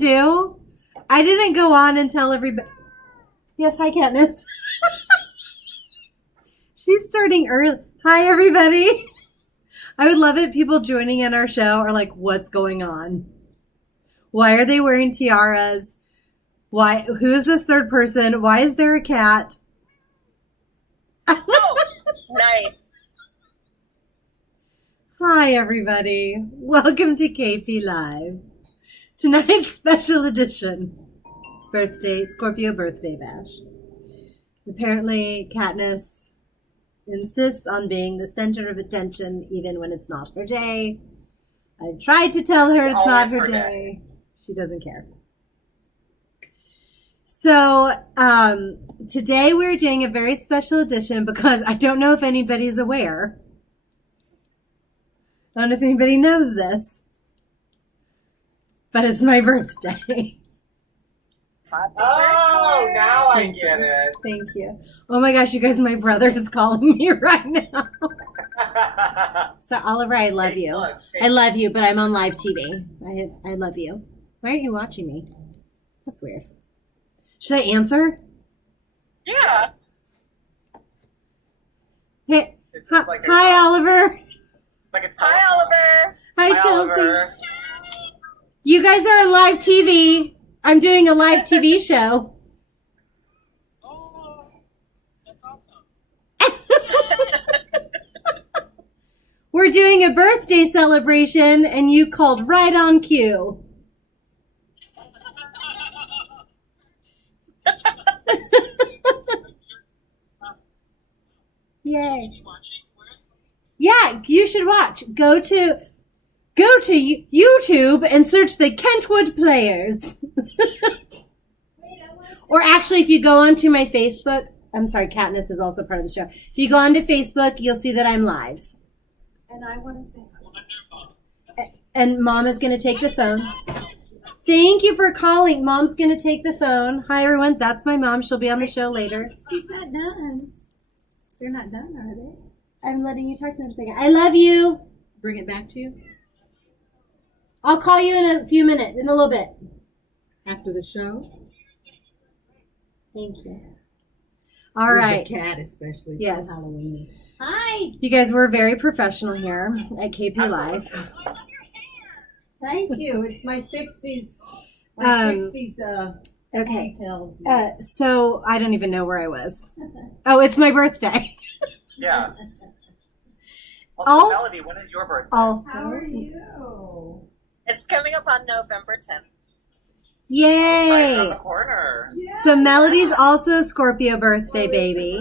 do? I didn't go on and tell everybody. Yes, hi, Katniss. She's starting early. Hi, everybody. I would love it. People joining in our show are like, what's going on? Why are they wearing tiaras? Why? Who's this third person? Why is there a cat? Oh, nice. Hi, everybody. Welcome to KPLive. Tonight's special edition. Scorpio birthday bash. Apparently, Katniss insists on being the center of attention even when it's not her day. I tried to tell her it's not her day. She doesn't care. So today we're doing a very special edition because I don't know if anybody's aware. I don't know if anybody knows this, but it's my birthday. Oh, now I get it. Thank you. Oh my gosh, you guys, my brother is calling me right now. So Oliver, I love you. I love you, but I'm on live TV. I love you. Why aren't you watching me? That's weird. Should I answer? Yeah. Hey, hi, Oliver. Hi, Oliver. Hi, Chelsea. You guys are on live TV. I'm doing a live TV show. Oh, that's awesome. We're doing a birthday celebration, and you called right on cue. Yay. Yeah, you should watch. Go to YouTube and search the Kentwood Players. Or actually, if you go onto my Facebook, I'm sorry, Katniss is also part of the show. If you go onto Facebook, you'll see that I'm live. And I want to say hi. And Mom is going to take the phone. Thank you for calling. Mom's going to take the phone. Hi, everyone. That's my mom. She'll be on the show later. She's not done. They're not done, are they? I'm letting you talk to them a second. I love you. Bring it back to you? I'll call you in a few minutes, in a little bit. After the show? Thank you. All right. The cat especially. Yes. Halloween. Hi. You guys, we're very professional here at KPLive. Thank you. It's my 60s. My 60s okay. details. So I don't even know where I was. Oh, it's my birthday. Yes. Also, Melody, when is your birthday? Also, How are you? It's coming up on November 10th. Yay! Right around the corner. Yeah. So Melody's also a Scorpio birthday baby.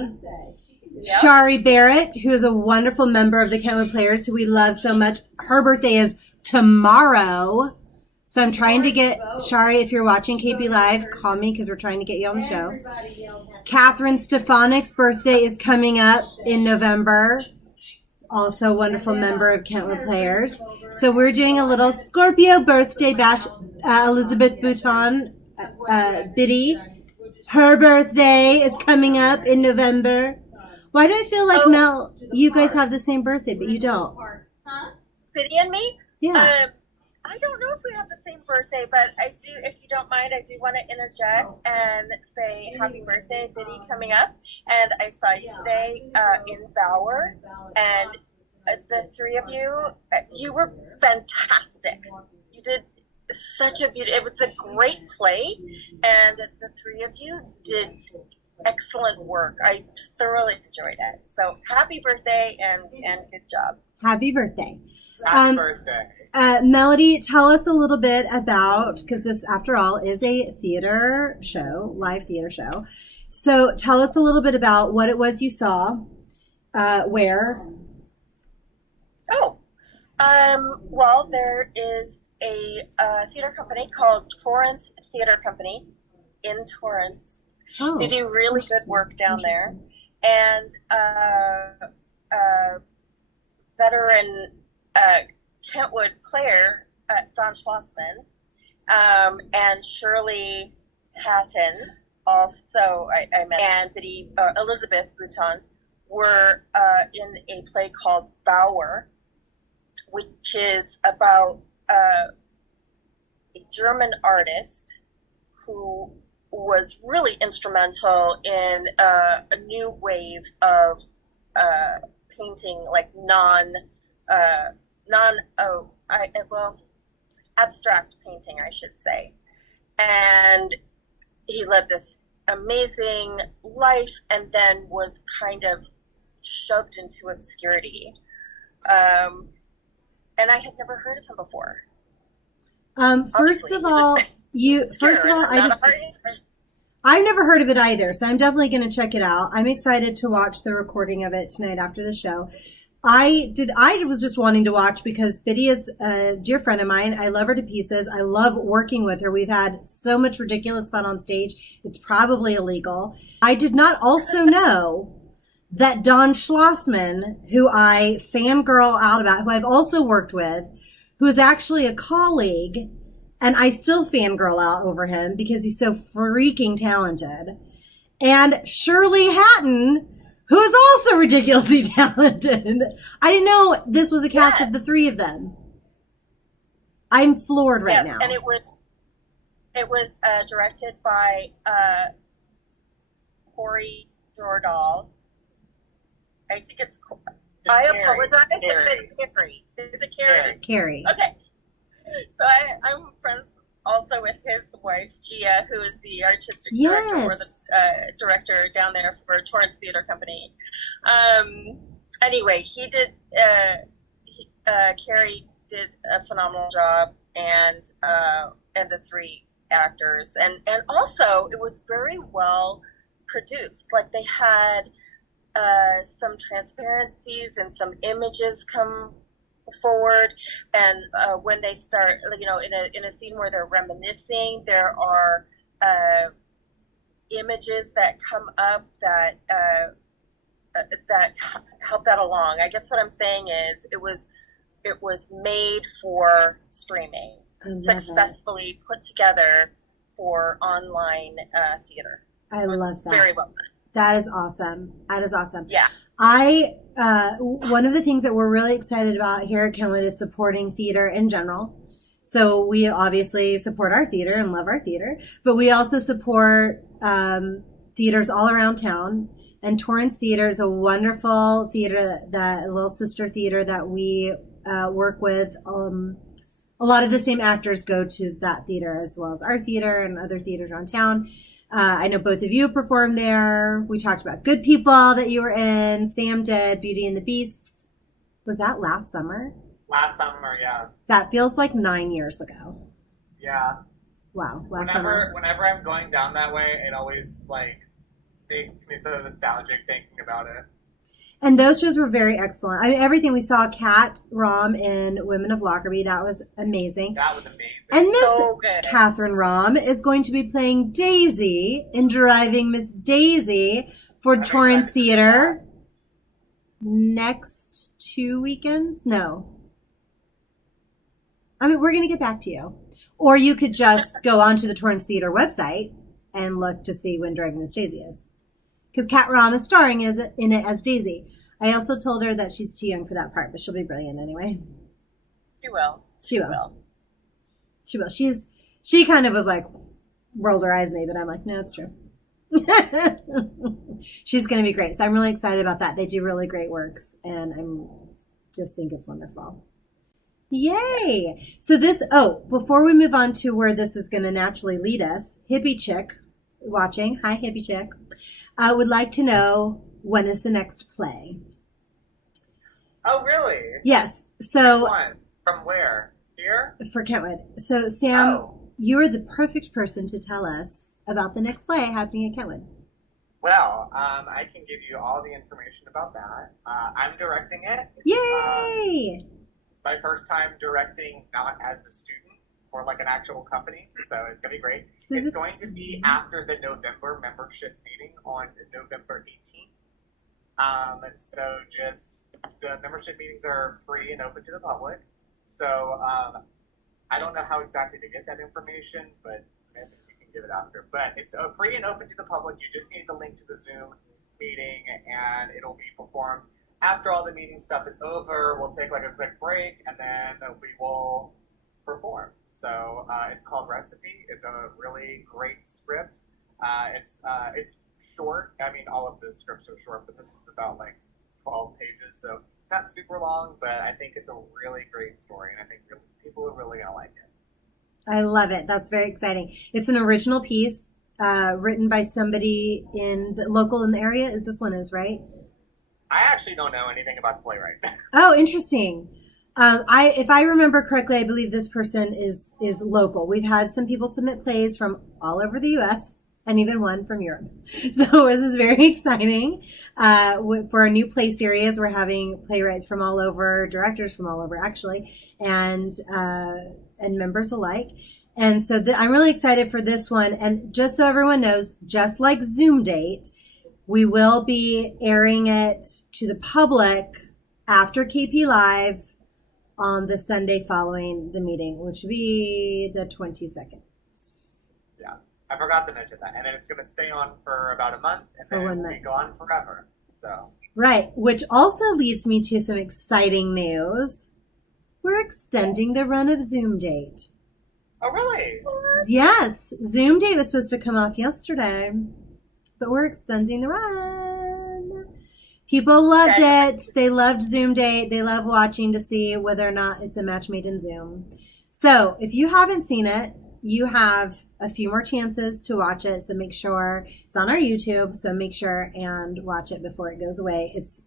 Yep. Shari Barrett, who is a wonderful member of the Kentwood Players, who we love so much. Her birthday is tomorrow. So I'm trying to get, Shari, if you're watching KPLive, call me because we're trying to get you on the show. Catherine Stefanik's birthday is coming up in November. Also a wonderful member of Kentwood Players. So we're doing a little Scorpio birthday bash. Elizabeth Bouton, Biddy, her birthday is coming up in November. Why do I feel like, Mel, you guys have the same birthday, but you don't? Huh? Biddy and me? Yeah. I don't know if we have the same birthday, but I do, if you don't mind, I do want to interject and say happy birthday, Biddy, coming up. And I saw you today in Bauer, and the three of you, you were fantastic. You did such a beautiful, it was a great play, and the three of you did excellent work. I thoroughly enjoyed it. So happy birthday and good job. Happy birthday. Happy birthday. Melody, tell us a little bit about, because this, after all, is a theater show, live theater show. So tell us a little bit about what it was you saw, where. Well, there is a theater company called Torrance Theater Company in Torrance. Oh, they do really good work down there. And veteran Kentwood player, Don Schlossman, and Shirley Hatton, also I met, and Biddy, Elizabeth Bouton, were in a play called Bauer, which is about a German artist who was really instrumental in a new wave of painting, like abstract painting, I should say. And he led this amazing life and then was kind of shoved into obscurity. And I had never heard of him before. First of all, I've never heard of it either, so I'm definitely going to check it out. I'm excited to watch the recording of it tonight after the show. I was just wanting to watch because Biddy is a dear friend of mine. I love her to pieces. I love working with her. We've had so much ridiculous fun on stage. It's probably illegal. I did not also know that Don Schlossman, who I fangirl out about, who I've also worked with, who is actually a colleague, and I still fangirl out over him because he's so freaking talented. And Shirley Hatton, who is also ridiculously talented. I didn't know this was a cast of the three of them. I'm floored right now. And it was directed by Corey Jordahl. I think it's. I apologize if it's Carrie. Is it Carrie? Carrie. Okay. So I'm friends also with his wife, Gia, who is the artistic director or the director down there for Torrance Theater Company. Anyway, he did. Carrie did a phenomenal job, and the three actors, and also it was very well produced. Like they had some transparencies and some images come forward, and when they start, in a scene where they're reminiscing, there are images that come up that help that along. I guess what I'm saying is it was made for streaming, successfully put together for online theater. I love that. Very well done. That is awesome. Yeah. One of the things that we're really excited about here at Kenwood is supporting theater in general. So we obviously support our theater and love our theater, but we also support theaters all around town. And Torrance Theater is a wonderful theater, that little sister theater that we work with. A lot of the same actors go to that theater as well as our theater and other theaters around town. I know both of you performed there. We talked about Good People that you were in. Sam did Beauty and the Beast. Was that last summer? Last summer, yeah. That feels like 9 years ago. Yeah. Wow, summer. Whenever I'm going down that way, it always makes me so nostalgic thinking about it. And those shows were very excellent. I mean, everything we saw, Kat Rom in Women of Lockerbie, that was amazing. That was amazing. And Miss Catherine Rom is going to be playing Daisy in Driving Miss Daisy for Torrance Theater next 2 weekends? No. I mean, we're going to get back to you. Or you could just go onto the Torrance Theater website and look to see when Driving Miss Daisy is. Because Kat Rom is starring in it as Daisy. I also told her that she's too young for that part, but she'll be brilliant anyway. She will. She will. She kind of was like, rolled her eyes at me, but I'm like, no, it's true. She's going to be great. So I'm really excited about that. They do really great works, and just think it's wonderful. Yay! So before we move on to where this is going to naturally lead us, Hippie Chick watching, hi Hippie Chick, would like to know, when is the next play? Oh, really? Yes. So which one? From where? Here? For Kentwood. So Sam, you are the perfect person to tell us about the next play happening at Kentwood. Well, I can give you all the information about that. I'm directing it. Yay! My first time directing, not as a student, or like an actual company, so it's going to be great. It's going to be after the November membership meeting on November 18th. So just, the membership meetings are free and open to the public. So I don't know how exactly to get that information, but Samantha, you can give it after. But it's free and open to the public. You just need the link to the Zoom meeting, and it'll be performed. After all the meeting stuff is over, we'll take like a quick break, and then we will perform. So it's called Recipe. It's a really great script. It's short. I mean, all of the scripts are short, but this is about like 12 pages, so not super long. But I think it's a really great story, and I think people are really gonna like it. I love it. That's very exciting. It's an original piece written by somebody local in the area. This one is, right? I actually don't know anything about the playwright. Oh, interesting. If I remember correctly, I believe this person is local. We've had some people submit plays from all over the U.S. and even one from Europe. So this is very exciting. For a new play series, we're having playwrights from all over, directors from all over, actually, and members alike. And so I'm really excited for this one. And just so everyone knows, just like Zoom Date, we will be airing it to the public after KPLive on the Sunday following the meeting, which would be the 22nd. Yeah, I forgot to mention that. And then it's going to stay on for about a month, and then it will be gone forever. So right, which also leads me to some exciting news. We're extending the run of Zoom Date. Oh, really? Yes, Zoom Date was supposed to come off yesterday, but we're extending the run. People loved it. They loved Zoom Date. They love watching to see whether or not it's a match made in Zoom. So if you haven't seen it, you have a few more chances to watch it. So make sure it's on our YouTube. So make sure and watch it before it goes away. It's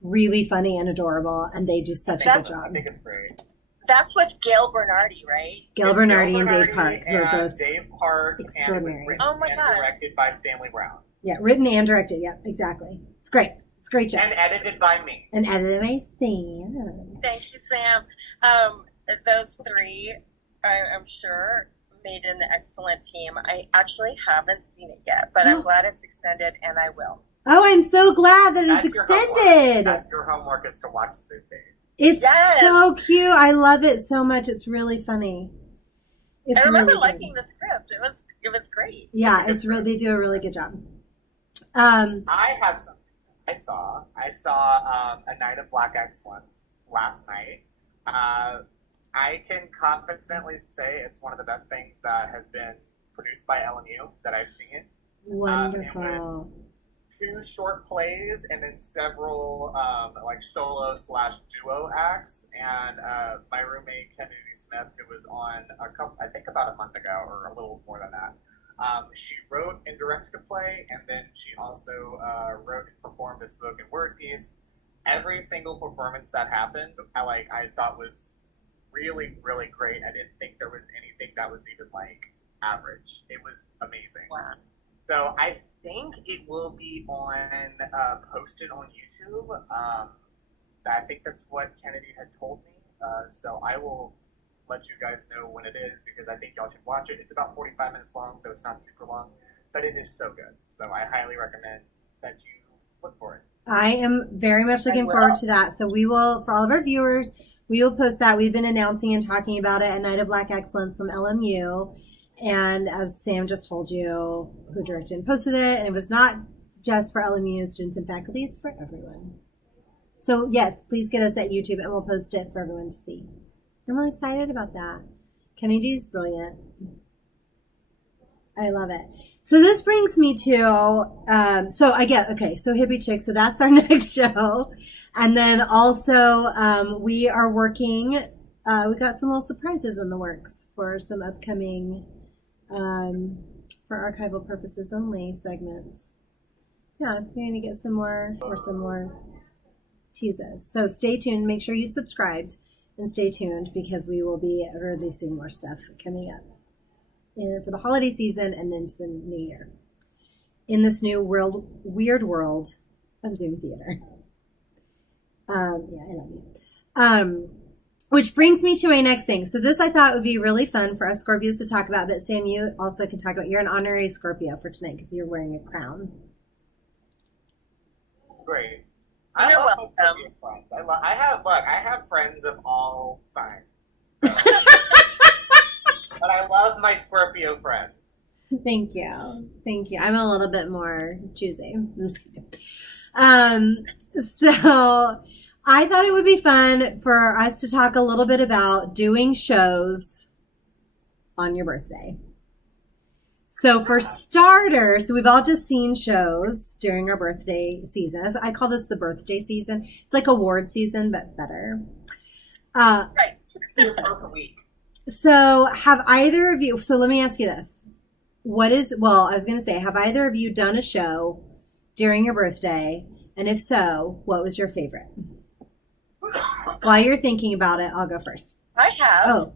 really funny and adorable, and they do such a good job. I think it's great. That's with Gail Bernardi, right? Gail Bernardi and Dave Park, who are both Dave Park, extraordinary. And it was written and directed by Stanley Brown. Yeah, written and directed. Yeah, exactly. It's great. It's a great job. And edited by me. And edited by Sam. Thank you, Sam. Those three, I'm sure, made an excellent team. I actually haven't seen it yet, but I'm glad it's extended, and I will. Oh, I'm so glad that it's extended. That's your homework, is to watch Zoom Date. It's so cute. I love it so much. It's really funny. I remember liking the script. It was great. Yeah, they do a really good job. I have something. I saw A Night of Black Excellence last night. I can confidently say it's one of the best things that has been produced by LMU that I've seen. Wonderful. 2 short plays and then several like solo / duo acts. And my roommate Kennedy Smith, who was on I think about a month ago or a little more than that, she wrote and directed a play, and then she also wrote and performed a spoken word piece. Every single performance that happened, I thought was really, really great. I didn't think there was anything that was even like average. It was amazing. Wow. So I think it will be posted on YouTube. I think that's what Kennedy had told me. So I will let you guys know when it is, because I think y'all should watch it. It's about 45 minutes long, so it's not super long, but it is so good. So I highly recommend that you look for it. I am very much looking forward to that. So we will, for all of our viewers, we will post that. We've been announcing and talking about it, A Night of Black Excellence from LMU. And as Sam just told you, who directed and posted it, and it was not just for LMU students and faculty, it's for everyone. So yes, please get us at YouTube and we'll post it for everyone to see. I'm really excited about that. Kennedy's brilliant. I love it. So this brings me to, so Hippie Chick, so that's our next show. And then also we are working, we got some little surprises in the works for some upcoming, for archival purposes only segments. Yeah, we're going to get some more teases. So stay tuned. Make sure you've subscribed and stay tuned, because we will be releasing more stuff coming up for the holiday season and into the new year in this new weird world of Zoom theater. I love you. Which brings me to my next thing. So this I thought would be really fun for us Scorpios to talk about, but Sam, you also can talk about, you're an honorary Scorpio for tonight because you're wearing a crown. Great. I love my Scorpio friends. I have friends of all signs. So. But I love my Scorpio friends. Thank you. I'm a little bit more choosy. I'm just kidding. So I thought it would be fun for us to talk a little bit about doing shows on your birthday? So for starters, so we've all just seen shows during our birthday season. I call this the birthday season. It's like award season, but better. Right. It's worth a week. So have either of you, so let me ask you this. I was going to say, have either of you done a show during your birthday? And if so, what was your favorite? While you're thinking about it, I'll go first. I have. Oh,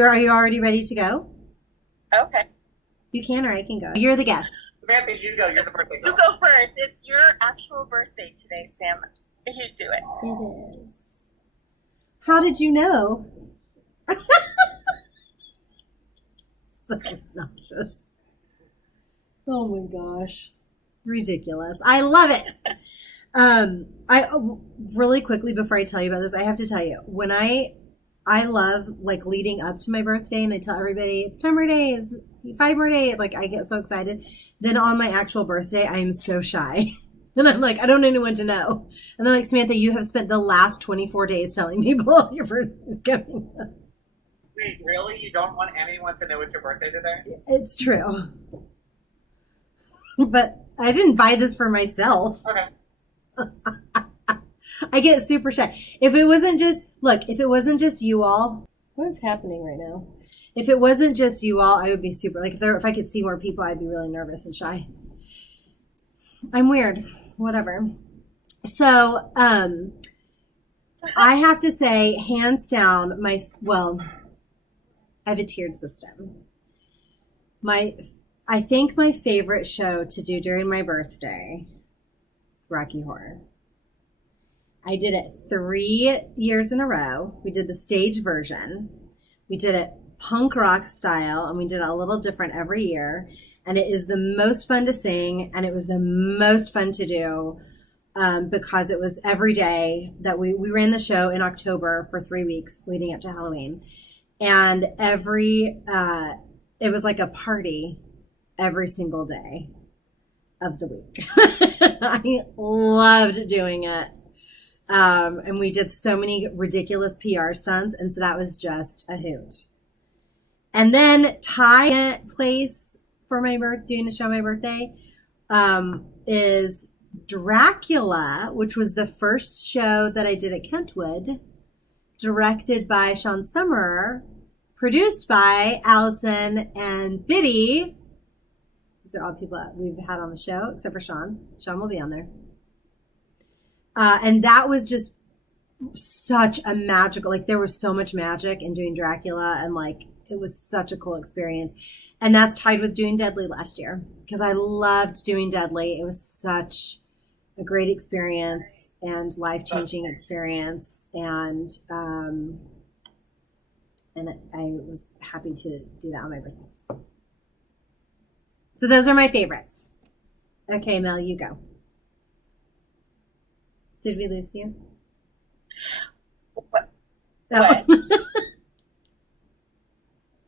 are you already ready to go? Okay. You can, or I can go. You're the guest. Samantha, you go. You're the birthday girl. You go first. It's your actual birthday today, Sam. You do it. It is. How did you know? So obnoxious. Oh my gosh. Ridiculous. I love it. I really quickly before I tell you about this, I have to tell you, when I love like leading up to my birthday and I tell everybody it's 10 more days, 5 more days, like I get so excited. Then on my actual birthday, I am so shy. And I'm like, I don't want anyone to know. And they're like, Samantha, you have spent the last 24 days telling people your birthday is coming up. Wait, really? You don't want anyone to know it's your birthday today? It's true. But I didn't buy this for myself. Okay. I get super shy. If it wasn't just you all, what is happening right now? If it wasn't just you all, I would be super, like if I could see more people, I'd be really nervous and shy. I'm weird. Whatever. So, I have to say, hands down, I have a tiered system. I think my favorite show to do during my birthday, Rocky Horror. I did it 3 years in a row. We did the stage version. We did it punk rock style, and we did it a little different every year. And it is the most fun to sing, and it was the most fun to do because it was every day that we ran the show in October for 3 weeks leading up to Halloween. And it was like a party every single day of the week. I loved doing it. And we did so many ridiculous PR stunts. And so that was just a hoot. And then Ty place for doing a show on my birthday, is Dracula, which was the first show that I did at Kentwood, directed by Sean Summerer, produced by Allison and Biddy. These are all people that we've had on the show, except for Sean. Sean will be on there. And that was just such a magical, like there was so much magic in doing Dracula, and like it was such a cool experience. And that's tied with doing Deadly last year because I loved doing Deadly. It was such a great experience and life-changing experience. And I was happy to do that on my birthday. So those are my favorites. Okay, Mel, you go. Did we lose you? What? Oh.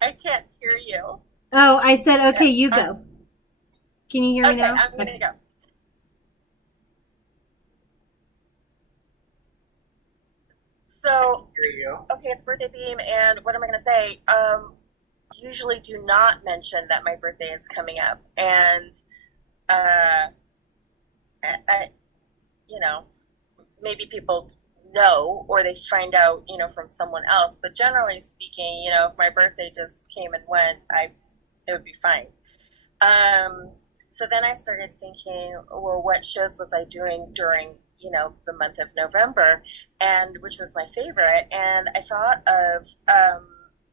I can't hear you. Oh, I said, okay, you go. Can you hear me now? I'm going to go. So, okay, it's birthday theme, and what am I going to say? Usually do not mention that my birthday is coming up, and maybe people know, or they find out, from someone else. But generally speaking, if my birthday just came and went, it would be fine. So then I started thinking, well, what shows was I doing during, the month of November, and which was my favorite. And I thought of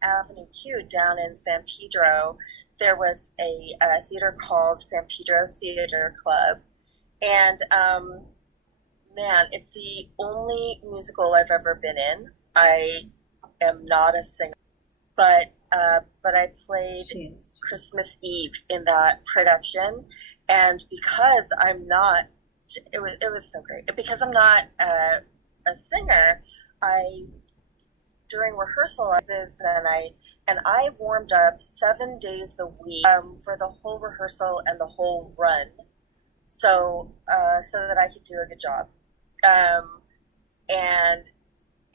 Avenue Q down in San Pedro. There was a theater called San Pedro Theater Club, and man, it's the only musical I've ever been in. I am not a singer, but I played Christmas Eve in that production, and because I'm not, it was so great. Because I'm not a singer, during rehearsal and I warmed up 7 days a week for the whole rehearsal and the whole run, so that I could do a good job.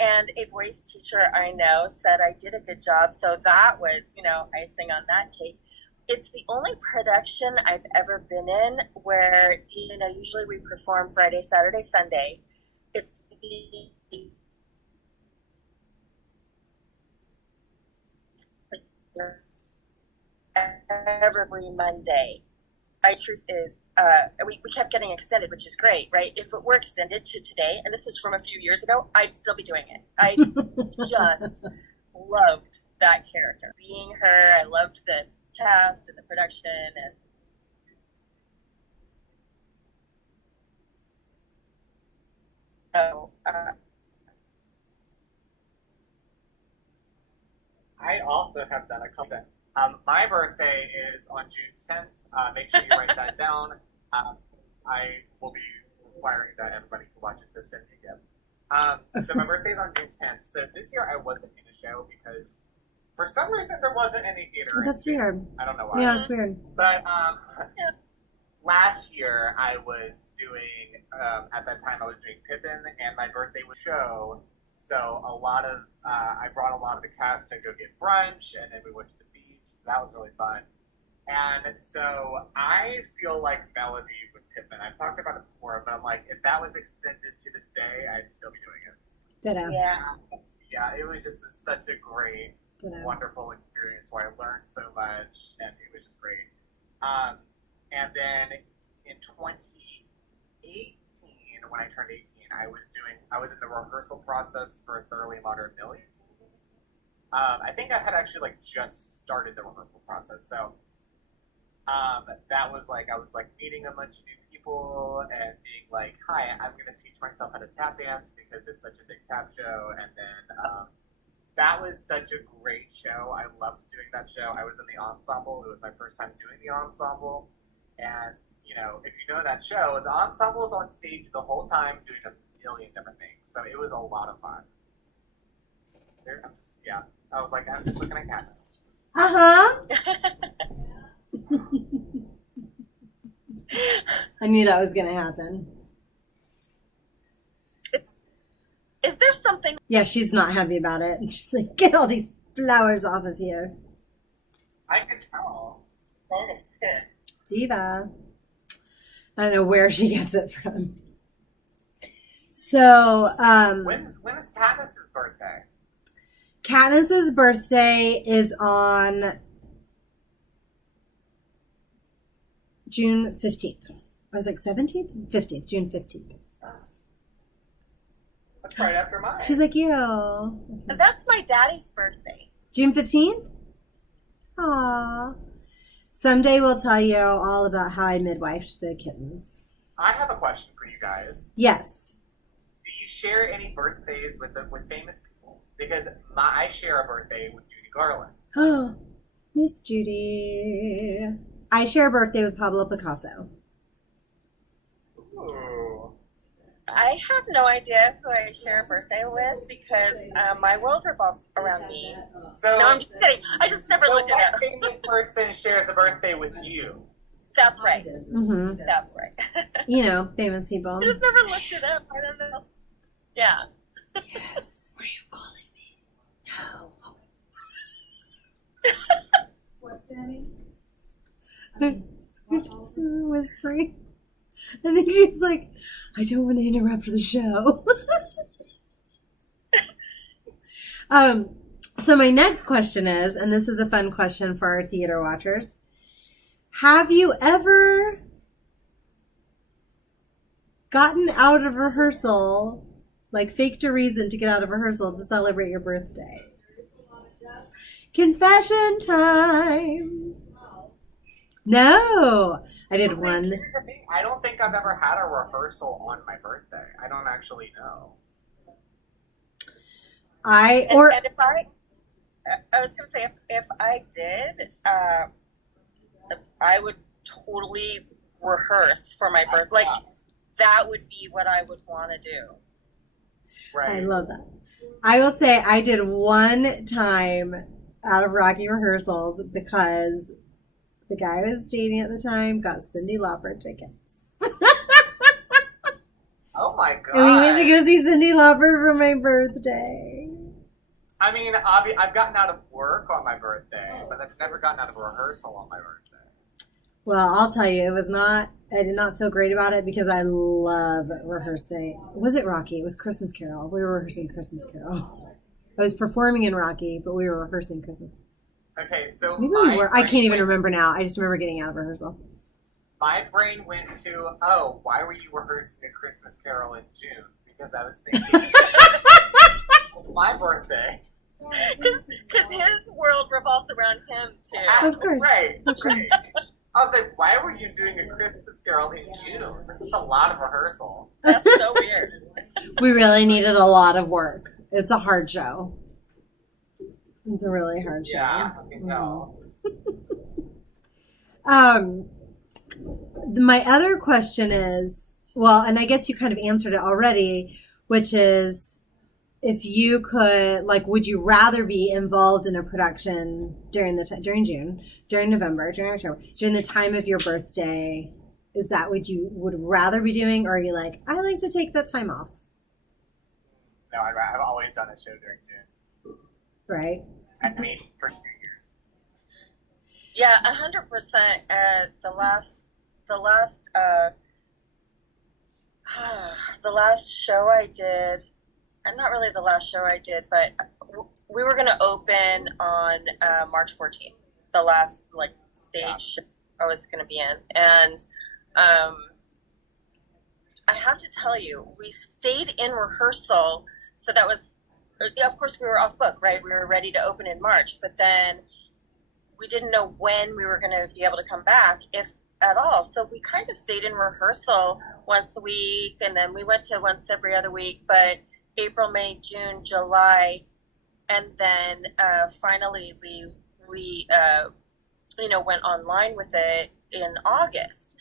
And a voice teacher I know said I did a good job. So that was, icing on that cake. It's the only production I've ever been in where, usually we perform Friday, Saturday, Sunday. It's every Monday. My truth is, we kept getting extended, which is great, right? If it were extended to today, and this was from a few years ago, I'd still be doing it. I just loved that character. Being her, I loved the cast and the production, and I also have done a couple. My birthday is on June 10th. Make sure you write that down. I will be requiring that everybody who watches to send me a gift. So my birthday's on June 10th. So this year I wasn't in a show because for some reason there wasn't any theater. Oh, that's weird. I don't know why. Yeah, it's weird. But last year I was doing, at that time I was doing Pippin, and my birthday was show. So I brought a lot of the cast to go get brunch, and then we went to the beach. So that was really fun. And so I feel like Melody with Pippin. I've talked about it before, but I'm like, if that was extended to this day, I'd still be doing it. Ditto. Yeah, it was just such a great, wonderful experience where I learned so much, and it was just great. And then in 2018, when I turned 18, I was in the rehearsal process for Thoroughly Modern Millie. I think I had actually just started the rehearsal process, so that was I was meeting a bunch of new people and being like, hi, I'm going to teach myself how to tap dance because it's such a big tap show. And then that was such a great show. I loved doing that show. I was in the ensemble. It was my first time doing the ensemble. And, if you know that show, the ensemble is on stage the whole time doing a million different things. So it was a lot of fun. I was like, I'm just looking at Katniss. I knew that was going to happen. Is there something? Yeah, she's not happy about it. She's like, get all these flowers off of here. I can tell. Diva. I don't know where she gets it from. So, when is Katniss's birthday? Katniss's birthday is on June 15th. I was like 17th? 15th, June 15th. That's right after mine. She's like, you. That's my daddy's birthday. June 15th? Aww. Someday we'll tell you all about how I midwifed the kittens. I have a question for you guys. Yes. Do you share any birthdays with famous people? Because I share a birthday with Judy Garland. Oh, Miss Judy. I share a birthday with Pablo Picasso. Ooh. I have no idea who I share a birthday with because my world revolves around me. So, no, I'm just kidding. I just never looked it up. What famous person shares a birthday with you? That's right. Mm-hmm. That's right. Famous people. I just never looked it up. I don't know. Yeah. Yes. Were you calling me? No. What's Sammy? Whispering. I think she's like, I don't want to interrupt the show. So my next question is, and this is a fun question for our theater watchers. Have you ever gotten out of rehearsal, faked a reason to get out of rehearsal to celebrate your birthday? Confession time. No, I did one. Here's the thing. I don't think I've ever had a rehearsal on my birthday. I don't actually know. And if I was going to say, if I did, I would totally rehearse for my birthday. That would be what I would want to do. Right. I love that. I will say I did one time out of Rocky rehearsals because the guy I was dating at the time got Cyndi Lauper tickets. Oh my god! And we went to go see Cyndi Lauper for my birthday. I mean, I've gotten out of work on my birthday, but I've never gotten out of rehearsal on my birthday. Well, I'll tell you, I did not feel great about it because I love rehearsing. Was it Rocky? It was Christmas Carol. We were rehearsing Christmas Carol. I was performing in Rocky, but we were rehearsing Christmas. Okay, so Maybe we were. I can't even remember now. I just remember getting out of rehearsal. My brain went to, oh, why were you rehearsing A Christmas Carol in June? Because I was thinking, my birthday. Because his world revolves around him, too. Of course. Right. I was like, why were you doing A Christmas Carol in June? That's a lot of rehearsal. That's so weird. We really needed a lot of work. It's a hard show. It's a really hard show. Yeah, I can tell. My other question is, well, and I guess you kind of answered it already, which is, if you could, like, would you rather be involved in a production during June, during November, during October, during the time of your birthday? Is that what you would rather be doing, or are you like, I like to take that time off? No, I've always done a show during June. Right. I mean, for 2 years. Yeah, 100%. The last show I did, and not really the last show I did, but we were going to open on March 14th, the last stage show I was going to be in. And I have to tell you, we stayed in rehearsal. So that was, of course, we were off book, right? We were ready to open in March, but then we didn't know when we were going to be able to come back, if at all. So we kind of stayed in rehearsal once a week, and then we went to once every other week, but April, May, June, July, and then finally we went online with it in August.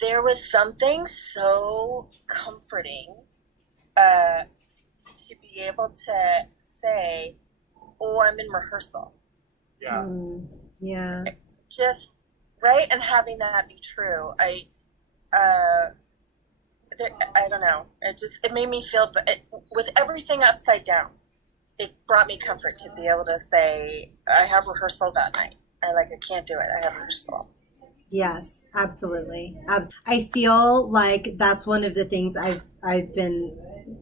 There was something so comforting to be able to say, "Oh, I'm in rehearsal." Yeah. Yeah. Just right, and having that be true. I don't know. It made me feel, with everything upside down, it brought me comfort to be able to say, I have rehearsal that night. I can't do it. I have rehearsal. Yes, absolutely. I feel like that's one of the things I've been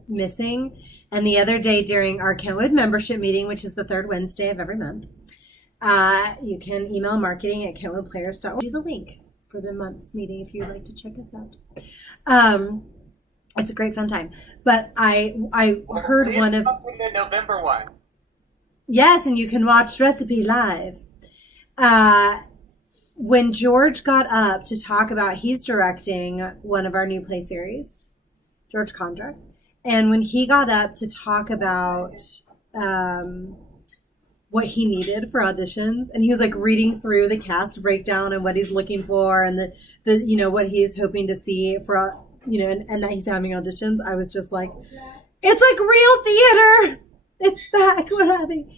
missing. And the other day during our Kentwood membership meeting, which is the third Wednesday of every month, you can email marketing@kentwoodplayers.org. Do the link for the month's meeting if you'd like to check us out. It's a great fun time. But I heard one of the November one. Yes, and you can watch Recipe live. When George got up to talk about, he's directing one of our new play series, George Condra, and when he got up to talk about what he needed for auditions, and he was reading through the cast breakdown and what he's looking for, and the what he is hoping to see for and that he's having auditions, I was just like, it's like real theater. It's back. What happening?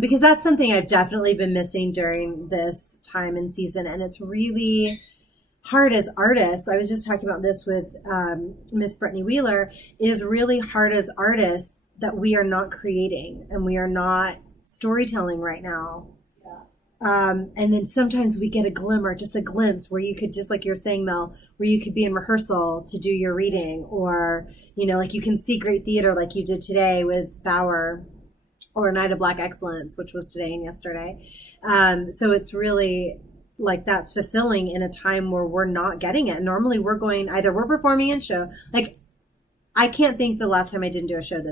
Because that's something I've definitely been missing during this time and season, and it's really hard as artists. I was just talking about this with Miss Brittany Wheeler. It is really hard as artists that we are not creating and we are not storytelling right now. And then sometimes we get a glimmer, just a glimpse where you could, just like you're saying, Mel, where you could be in rehearsal to do your reading, or, you can see great theater like you did today with Bauer, or Night of Black Excellence, which was today and yesterday. So it's really that's fulfilling in a time where we're not getting it. Normally we're going, either we're performing in show, I can't think the last time I didn't do a show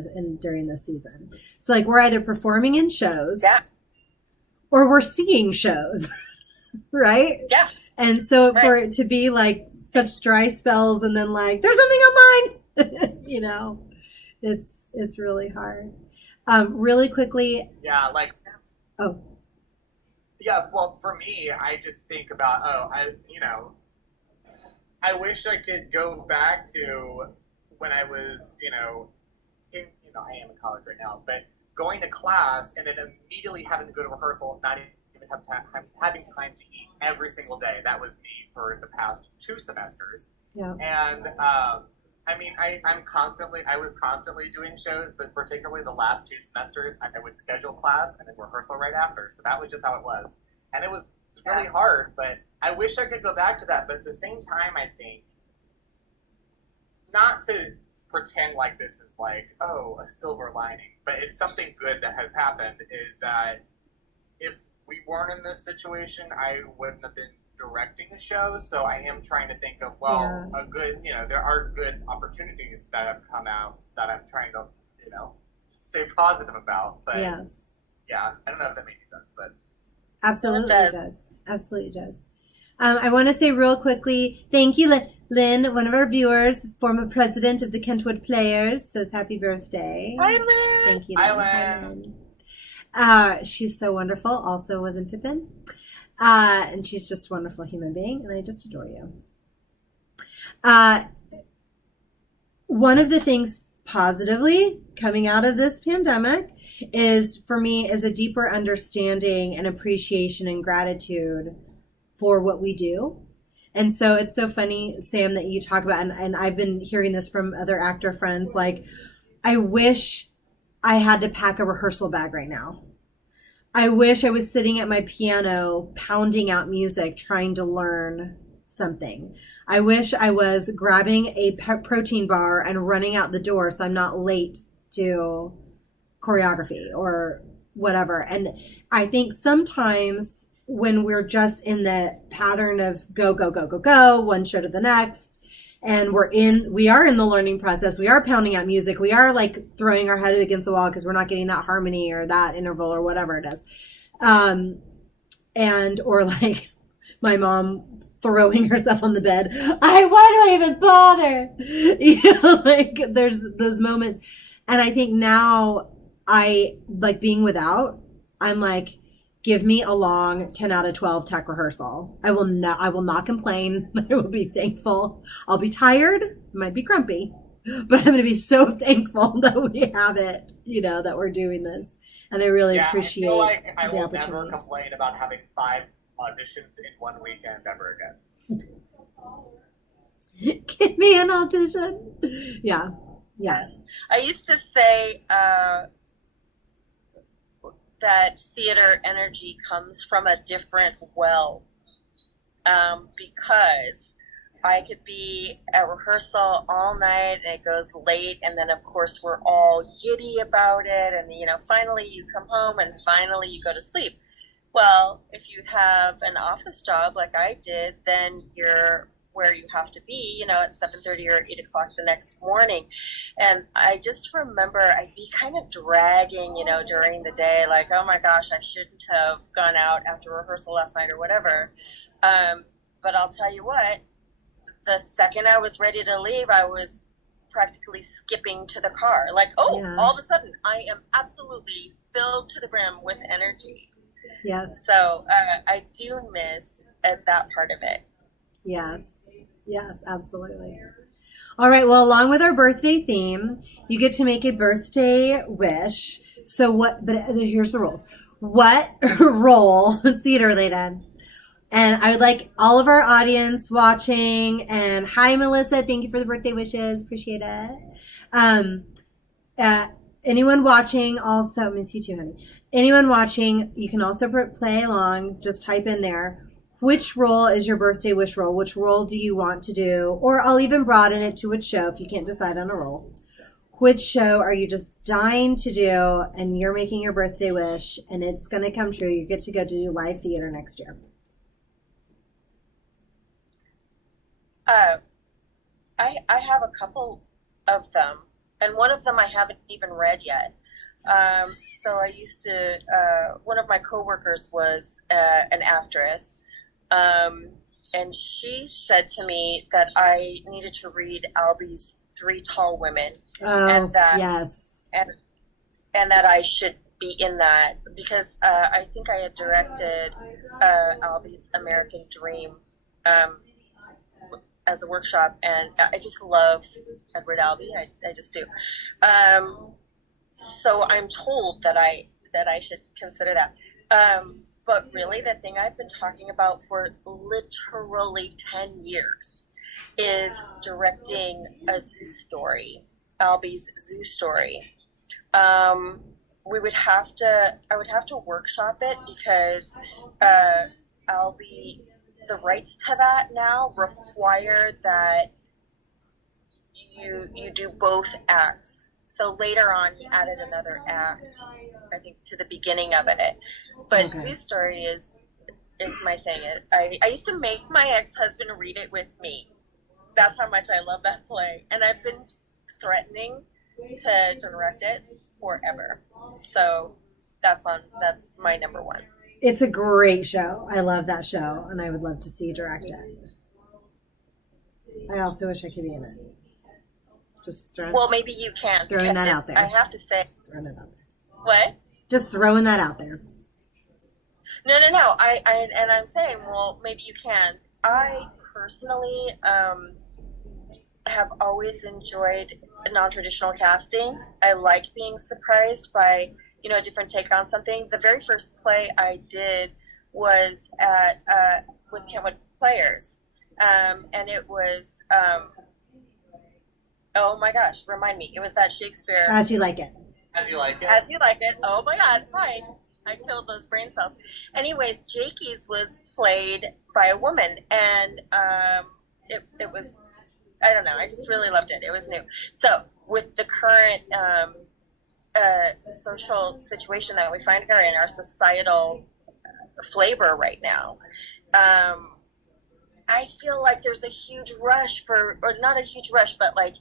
during this season. So we're either performing in shows, yeah, or we're seeing shows, right? Yeah. And so for it to be such dry spells and then there's something online, it's really hard. Really quickly. Yeah, oh. Yeah, well, for me, I just think about, I wish I could go back to when I was, I am in college right now, but going to class and then immediately having to go to rehearsal, not even having time to eat every single day. That was me for the past 2 semesters. Yeah. And I mean, I was constantly doing shows, but particularly the last 2 semesters, I would schedule class and then rehearsal right after. So that was just how it was. And it was really hard, but I wish I could go back to that. But at the same time, I think, not to pretend like this is like, oh, a silver lining, but it's something good that has happened, is that if we weren't in this situation, I wouldn't have been directing the show. So I am trying to think of, well, a good, there are good opportunities that have come out that I'm trying to, stay positive about. But yes, yeah, I don't know if that made any sense, but absolutely it does. Absolutely it does. I want to say real quickly, thank you, Lynn, one of our viewers, former president of the Kentwood Players, says happy birthday. Hi, Lynn. Thank you, Lynn. Hi, Lynn. She's so wonderful. Also was in Pippin. And she's just a wonderful human being, and I just adore you. One of the things positively coming out of this pandemic is, for me, is a deeper understanding and appreciation and gratitude for what we do. And so it's so funny, Sam, that you talk about, and I've been hearing this from other actor friends, like, I wish I had to pack a rehearsal bag right now. I wish I was sitting at my piano, pounding out music, trying to learn something. I wish I was grabbing a protein bar and running out the door so I'm not late to choreography or whatever. And I think sometimes when we're just in the pattern of go, go, go, go, go, one show to the next, and we are in the learning process, we are pounding out music, we are like throwing our head against the wall because we're not getting that harmony or that interval or whatever it is. Or like my mom throwing herself on the bed. Why do I even bother? Like there's those moments. And I think now I like being without, I'm like, give me a long 10 out of 12 tech rehearsal. I will not complain. I will be thankful. I'll be tired, might be grumpy, but I'm going to be so thankful that we have it, that we're doing this. And I really appreciate I feel like I the will opportunity. never complain about having 5 auditions in one weekend ever again. Give me an audition. Yeah. I used to say that theater energy comes from a different well, because I could be at rehearsal all night and it goes late, and then of course we're all giddy about it, and finally you come home and finally you go to sleep. Well, if you have an office job like I did, then you're where you have to be, at 7:30 or 8 o'clock the next morning. And I just remember I'd be kind of dragging, during the day, like, oh my gosh, I shouldn't have gone out after rehearsal last night or whatever. But I'll tell you what, the second I was ready to leave, I was practically skipping to the car. Like, all of a sudden I am absolutely filled to the brim with energy. Yes. So I do miss that part of it. Yes, absolutely. All right. Well, along with our birthday theme, you get to make a birthday wish. So but here's the rules. What role, it's theater related. And I would like all of our audience watching, and hi, Melissa. Thank you for the birthday wishes. Appreciate it. Anyone watching also, miss you too, honey. Anyone watching, you can also play along. Just type in there. Which role is your birthday wish role? Which role do you want to do? Or I'll even broaden it to which show if you can't decide on a role. Which show are you just dying to do and you're making your birthday wish and it's going to come true? You get to go to do live theater next year. I have a couple of them, and one of them I haven't even read yet. So I used to, one of my coworkers was an actress. And she said to me that I needed to read Albie's 3 Tall Women. Oh, and that, yes. And that I should be in that because I think I had directed Albie's American Dream as a workshop, and I just love Edward Albee. I just do. So I'm told that I should consider that. But really, the thing I've been talking about for literally 10 years is directing a zoo story, Albie's zoo story. I would have to workshop it because Albie, the rights to that now require that you do both acts. So later on, he added another act, I think, to the beginning of it. But Okay. Zoo Story is my thing. I used to make my ex-husband read it with me. That's how much I love that play. And I've been threatening to direct it forever. So that's my number one. It's a great show. I love that show, and I would love to see you direct it. I also wish I could be in it. Just Well, maybe you can. throwing that out there. I have to say. Throwing it out there. What? Just throwing that out there. No. And I'm saying, well, maybe you can. I personally have always enjoyed non-traditional casting. I like being surprised by, a different take on something. The very first play I did was with Kenwood Players. And it was, oh my gosh, remind me. It was that Shakespeare. As You Like It. As You Like It. As You Like It. Oh my God, fine. I killed those brain cells. Anyways, Jakey's was played by a woman, and it was, I don't know, I just really loved it. It was new. So with the current social situation that we find her in, our societal flavor right now, I feel like there's a huge rush or not a huge rush, but like,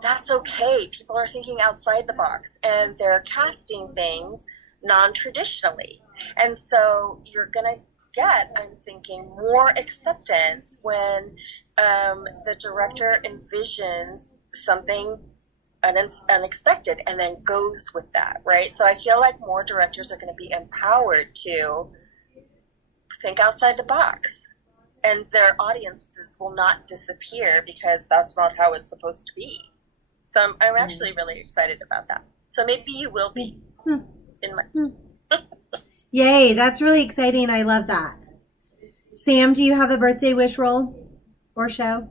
that's okay. People are thinking outside the box, and they're casting things non-traditionally. And so you're going to get, I'm thinking, more acceptance when the director envisions something unexpected and then goes with that, right? So I feel like more directors are going to be empowered to think outside the box, and their audiences will not disappear because that's not how it's supposed to be. So I'm actually really excited about that. So maybe you will be in my... Yay, that's really exciting. I love that. Sam, do you have a birthday wish roll or show?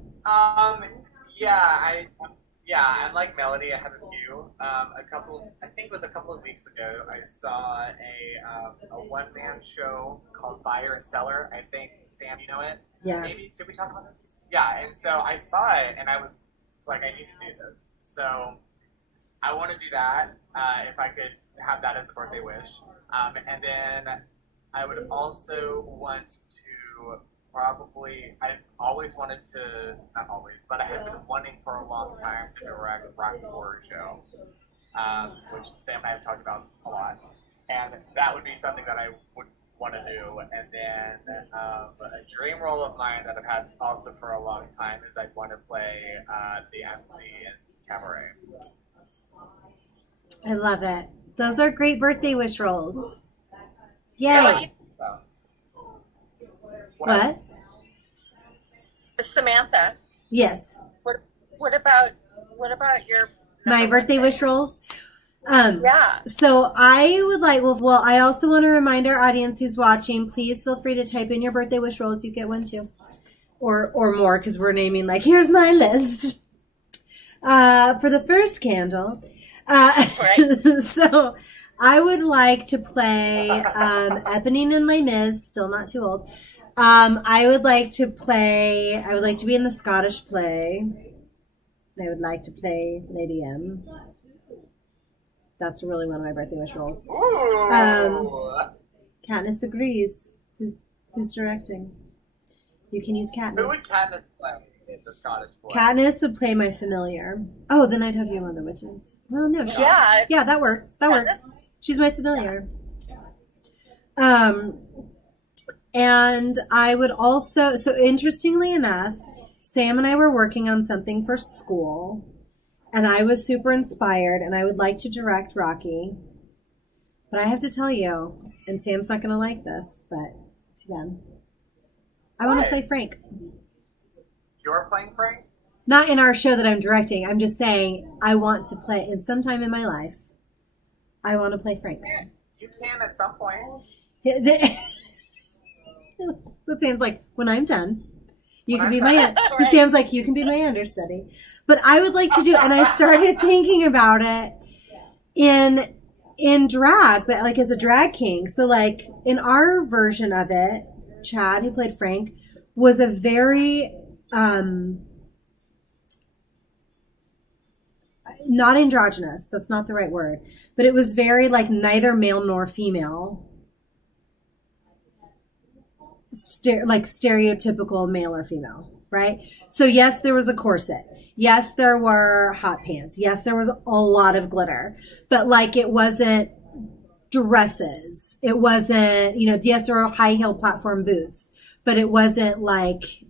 Yeah, like Melody, I have a few. I think it was a couple of weeks ago, I saw a one-man show called Buyer and Seller. I think, Sam, you know it? Yes. Maybe, did we talk about it? Yeah, and so I saw it, and I was like, I need to do this. So I want to do that, if I could have that as a birthday wish. And then I would also want to I've always wanted to, not always, but I have been wanting for a long time to direct a rock horror show, which Sam and I have talked about a lot. And that would be something that I would want to do. And then a dream role of mine that I've had also for a long time is I'd want to play the MC in Cabaret. I love it. Those are great birthday wish rolls. Yay. Yeah, What? Samantha, Yes. what about your My number birthday one wish thing? rolls. Yeah. So I would like, well, I also want to remind our audience who's watching, please feel free to type in your birthday wish rolls. You get one too. Or more, because we're naming like, here's my list. For the first candle. Right. So I would like to play Eponine and Les Mis, still not too old. I would like to be in the Scottish play. I would like to play Lady M. That's really one of my birthday wish rolls. Katniss agrees. Who's directing? You can use Katniss. Who would Katniss play in the Scottish play? Katniss would play my familiar. Oh, then I'd have you on the witches. Well, no. Yeah. That works. She's my familiar. And I would also, so interestingly enough, Sam and I were working on something for school, and I was super inspired, and I would like to direct Rocky. But I have to tell you, and Sam's not going to like this, but too bad. I want to play Frank. You're playing Frank? Not in our show that I'm directing. I'm just saying I want to play, and sometime in my life, I want to play Frank. You can at some point. But Sam's like, when I'm done. You When can be I'm my not- Right. Sam's like, you can be my understudy. But I would like to do, and I started thinking about it in drag, but like as a drag king. So like in our version of it, Chad, who played Frank, was a very not androgynous. That's not the right word, but it was very like neither male nor female. Like stereotypical male or female, right? So yes, there was a corset. Yes, there were hot pants. Yes, there was a lot of glitter, but like it wasn't dresses. It wasn't, yes, there were high heel platform boots, but it wasn't like,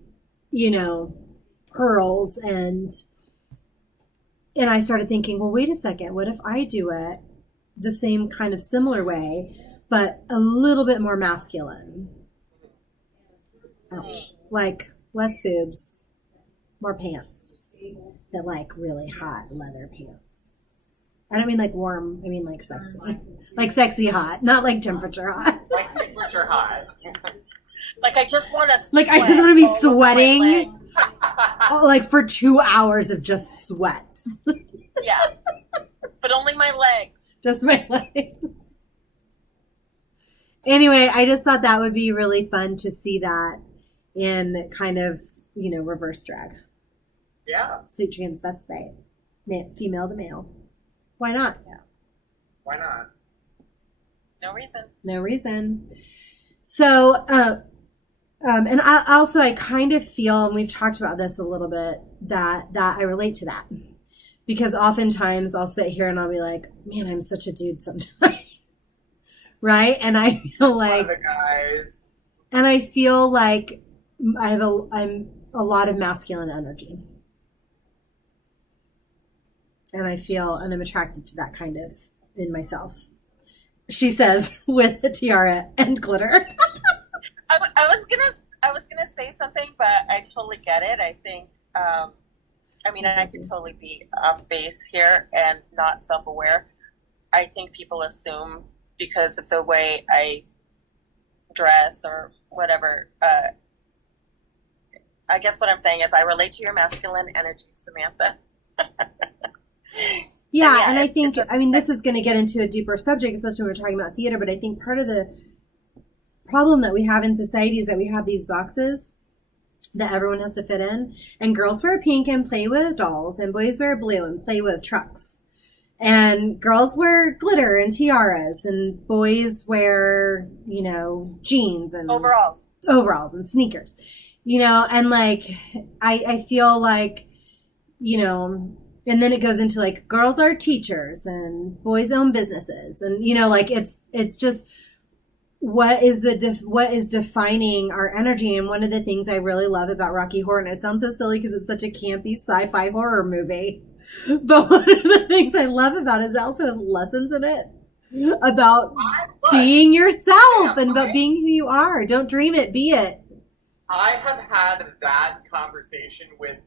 pearls and I started thinking, well, wait a second. What if I do it the same kind of similar way, but a little bit more masculine? Ouch. Like less boobs, more pants, but like really hot leather pants. I don't mean like warm. I mean like sexy, like sexy hot, not like temperature hot. Like temperature hot. Like I just want to. Like I just want to be sweating, like for 2 hours of just sweat. Yeah, but only my legs. Just my legs. Anyway, I just thought that would be really fun to see that in kind of, reverse drag. Yeah. Suit transvestite. Female to male. Why not? Yeah. Why not? No reason. No reason. So, and I kind of feel, and we've talked about this a little bit, that I relate to that. Because oftentimes I'll sit here and I'll be like, man, I'm such a dude sometimes. Right? And I feel like... One of the guys. And I feel like I'm a lot of masculine energy. And I'm attracted to that kind of in myself. She says with a tiara and glitter. I was gonna say something, but I totally get it. I think, I could totally be off base here and not self-aware. I think people assume because of the way I dress or whatever. I guess what I'm saying is I relate to your masculine energy, Samantha. Yeah, and I think, this is going to get into a deeper subject, especially when we're talking about theater, but I think part of the problem that we have in society is that we have these boxes that everyone has to fit in, and girls wear pink and play with dolls, and boys wear blue and play with trucks, and girls wear glitter and tiaras, and boys wear, jeans and overalls and sneakers, and like, I feel like, and then it goes into like girls are teachers and boys own businesses, and like it's just what is defining our energy. And one of the things I really love about Rocky Horror, and it sounds so silly because it's such a campy sci-fi horror movie, but one of the things I love about it is it also has lessons in it about being yourself and about being who you are. Don't dream it, be it. I have had that conversation with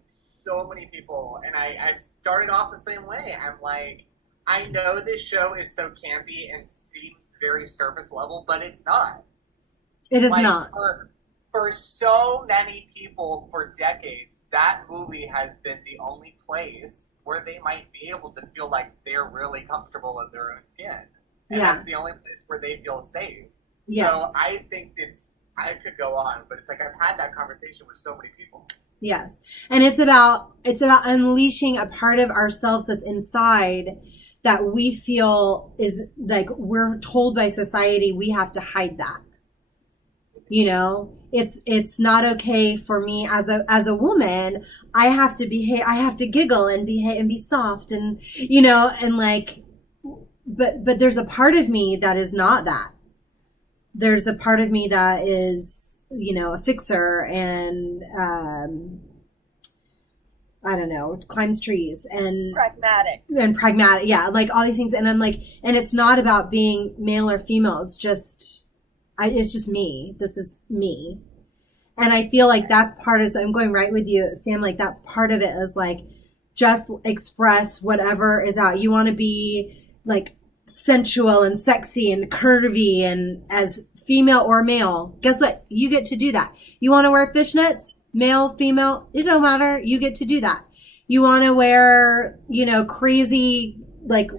so many people, and I started off the same way. I'm like, I know this show is so campy and seems very surface level, but it's not. It is not. For so many people for decades, that movie has been the only place where they might be able to feel like they're really comfortable in their own skin. And that's the only place where they feel safe. Yes. So I think I could go on, but it's like I've had that conversation with so many people. Yes. And it's about unleashing a part of ourselves that's inside that we feel is like we're told by society we have to hide that. It's not okay for me as a woman. I have to behave, I have to giggle and behave and be soft and and like but there's a part of me that is not that. There's a part of me that is, a fixer and, I don't know, climbs trees and pragmatic. Yeah. Like all these things. And I'm like, and it's not about being male or female. It's just me. This is me. And I feel like that's part of, so I'm going right with you, Sam, like that's part of it is like, just express whatever is out. You want to be like sensual and sexy and curvy and as female or male, guess what? You get to do that. You want to wear fishnets, male, female, it don't matter. You get to do that. You want to wear, crazy, like,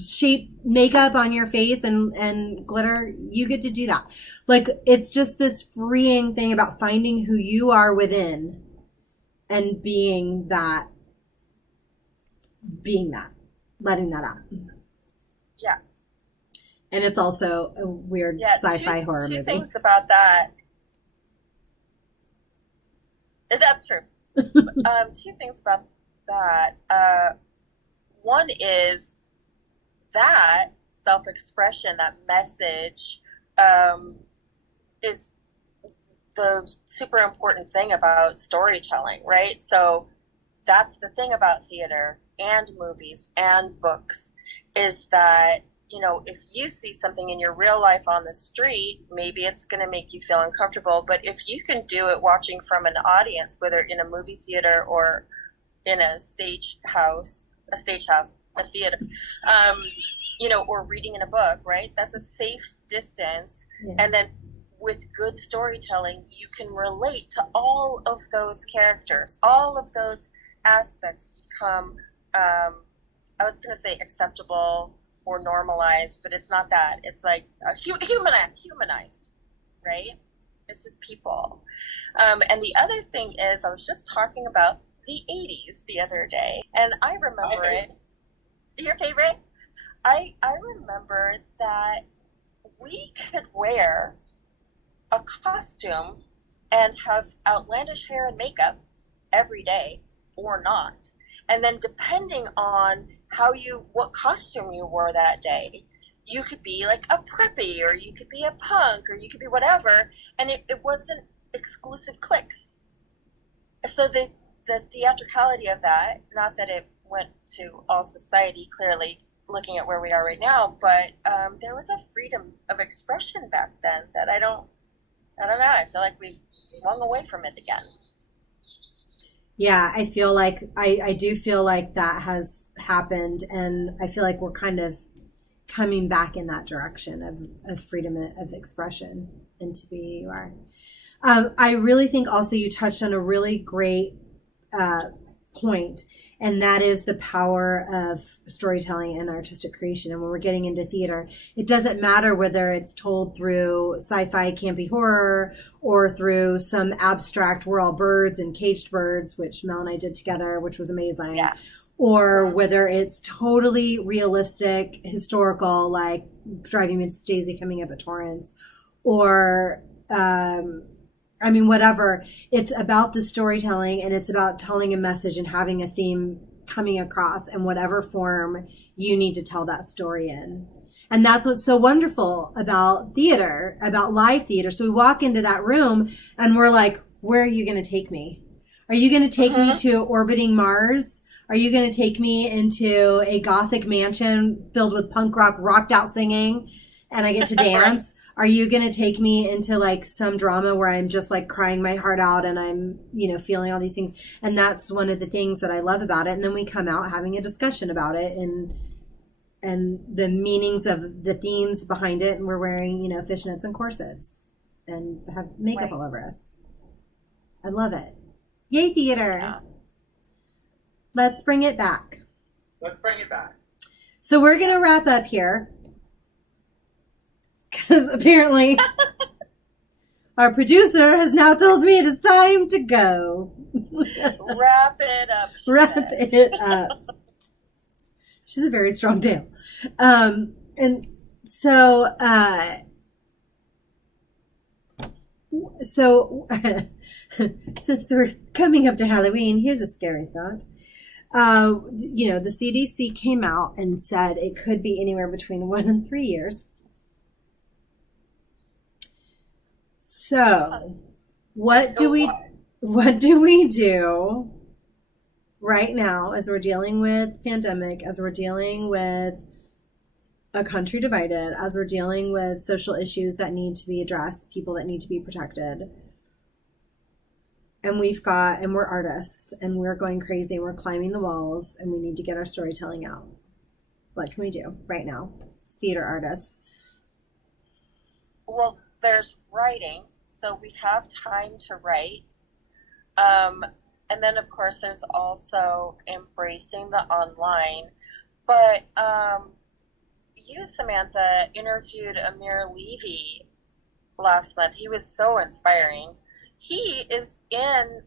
shape makeup on your face and glitter, you get to do that. Like, it's just this freeing thing about finding who you are within and being that, letting that out. Yeah. And it's also a weird sci-fi horror movie. Two things about that. That's true. Two things about that. One is that self-expression, that message, is the super important thing about storytelling, right? So that's the thing about theater and movies and books, is that, if you see something in your real life on the street, maybe it's going to make you feel uncomfortable. But if you can do it watching from an audience, whether in a movie theater or in a theater, or reading in a book, right? That's a safe distance. Yeah. And then with good storytelling, you can relate to all of those characters. All of those aspects become, I was going to say acceptable or normalized, but it's not that. It's like humanized, right? It's just people. And the other thing is, I was just talking about the 80s the other day, and I remember it. Your favorite? I remember that we could wear a costume and have outlandish hair and makeup every day or not. And then depending on what costume you wore that day, you could be like a preppy, or you could be a punk, or you could be whatever. And it wasn't exclusive cliques. So the theatricality of that, not that it went to all society, clearly, looking at where we are right now, but there was a freedom of expression back then that I don't know, I feel like we've swung away from it again. Yeah, I feel like I do feel like that has happened, and I feel like we're kind of coming back in that direction of freedom of expression and to be who you are. I really think also you touched on a really great point, and that is the power of storytelling and artistic creation. And when we're getting into theater, it doesn't matter whether it's told through sci-fi campy horror or through some abstract, we're all birds and caged birds, which Mel and I did together, which was amazing. Yeah. Or whether it's totally realistic, historical, like Driving Miss Daisy coming up at Torrance, or whatever. It's about the storytelling, and it's about telling a message and having a theme coming across in whatever form you need to tell that story in. And that's what's so wonderful about theater, about live theater. So we walk into that room and we're like, where are you going to take me? Are you going to take me to orbiting Mars? Are you going to take me into a gothic mansion filled with punk rocked out singing, and I get to dance? Are you going to take me into like some drama where I'm just like crying my heart out and I'm, feeling all these things? And that's one of the things that I love about it. And then we come out having a discussion about it and the meanings of the themes behind it. And we're wearing, fishnets and corsets and have makeup all over us. I love it. Yay, theater. Yeah. Let's bring it back. So we're going to wrap up here, because apparently our producer has now told me it is time to go. Wrap it up. Wrap it up. She's a very strong tail. And so since we're coming up to Halloween, here's a scary thought. The CDC came out and said it could be anywhere between 1 and 3 years. So, what do we do right now as we're dealing with pandemic, as we're dealing with a country divided, as we're dealing with social issues that need to be addressed, people that need to be protected? And we're artists, and we're going crazy, and we're climbing the walls, and we need to get our storytelling out. What can we do right now as theater artists? Well, there's writing, so we have time to write. And then, of course, there's also embracing the online. But you, Samantha, interviewed Amir Levy last month. He was so inspiring. He is in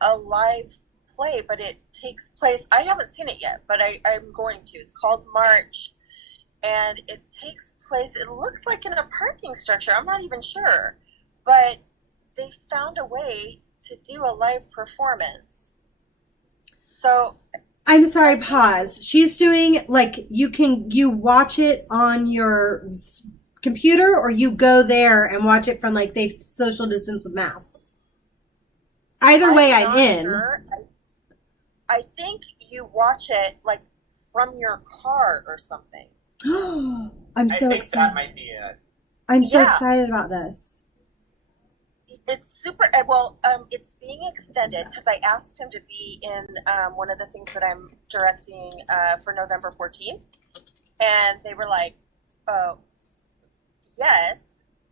a live play, but it takes place, I haven't seen it yet, but I'm going to. It's called March, and it takes place, it looks like in a parking structure. I'm not even sure, but they found a way to do a live performance. So I'm sorry, pause. She's doing, like, you watch it on your computer, or you go there and watch it from, like, say, social distance with masks. Either way, I'm in. Sure. I think you watch it, like, from your car or something. I'm so I think excited. that might be it. I'm so excited about this. It's super, well, it's being extended because I asked him to be in one of the things that I'm directing for November 14th. And they were like, oh, yes,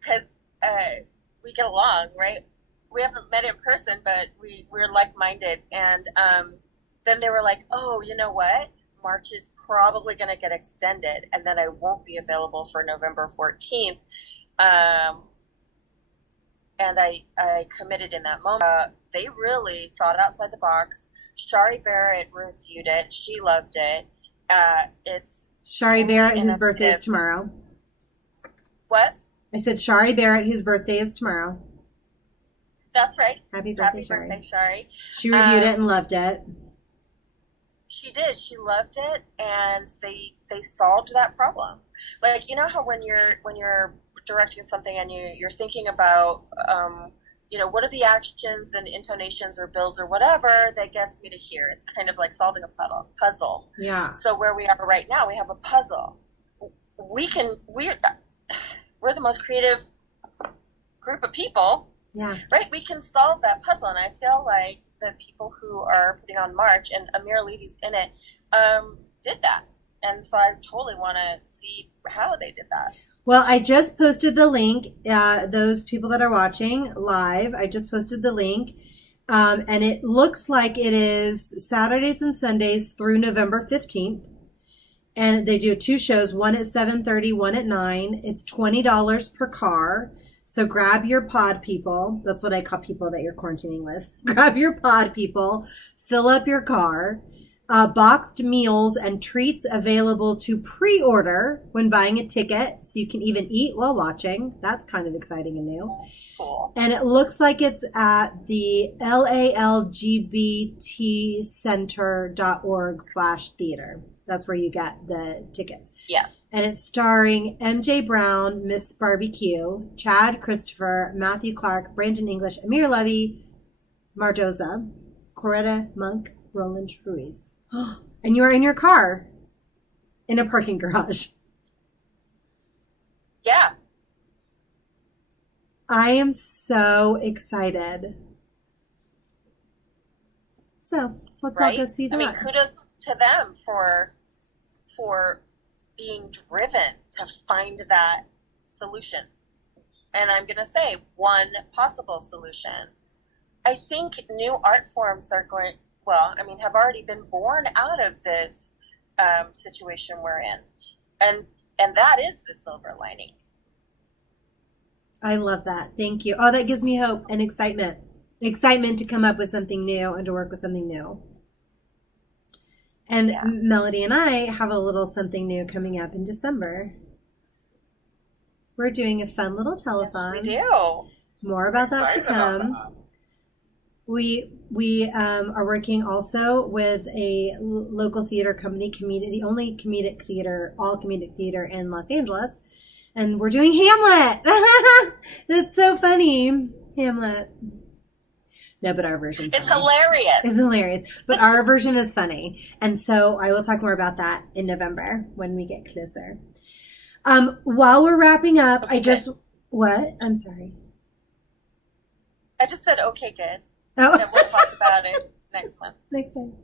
because we get along, right? We haven't met in person, but we're like-minded. And then they were like, oh, you know what? March is probably going to get extended, and then I won't be available for November 14th. And I committed in that moment. They really thought outside the box. Shari Barrett reviewed it. She loved it. It's Shari Barrett, whose birthday is tomorrow. What? I said Shari Barrett, whose birthday is tomorrow. That's right. Happy birthday, Happy Shari. birthday, Shari. She reviewed it and loved it. She did. She loved it, and they solved that problem. Like, you know how when you're directing something and you're thinking about what are the actions and intonations or builds or whatever that gets me to here. It's kind of like solving a puzzle. Yeah. So where we are right now, we have a puzzle. We're the most creative group of people. Yeah. Right? We can solve that puzzle. And I feel like the people who are putting on March, and Amir Levy's in it, did that. And so I totally want to see how they did that. Well, I just posted the link. Those people that are watching live, I just posted the link. And it looks like it is Saturdays and Sundays through November 15th. And they do 2 shows, one at 7:30, one at 9. It's $20 per car. So grab your pod people. That's what I call people that you're quarantining with. Grab your pod people. Fill up your car. Boxed meals and treats available to pre-order when buying a ticket. So you can even eat while watching. That's kind of exciting and new. Cool. And it looks like it's at the lalgbtcenter.org/theater. That's where you get the tickets. Yes. And it's starring MJ Brown, Miss Barbecue, Chad Christopher, Matthew Clark, Brandon English, Amir Levy, Marjosa, Coretta Monk, Roland Ruiz. And you are in your car in a parking garage. Yeah. I am so excited. So let's all go see that. I mean, kudos to them for being driven to find that solution. And I'm going to say one possible solution. I think new art forms are have already been born out of this situation we're in. And that is the silver lining. I love that. Thank you. Oh, that gives me hope and excitement. Excitement to come up with something new and to work with something new. And yeah. Melody and I have a little something new coming up in December. We're doing a fun little telethon. Yes, we do. More about that to come. We are working also with a local theater company, the only all comedic theater in Los Angeles. And we're doing Hamlet. That's so funny. Hamlet. No, but our version is hilarious. It's hilarious. But our version is funny. And so I will talk more about that in November when we get closer. While we're wrapping up, okay, what? I'm sorry. I just said, okay, good. Oh. And we'll talk about it next month. Next time.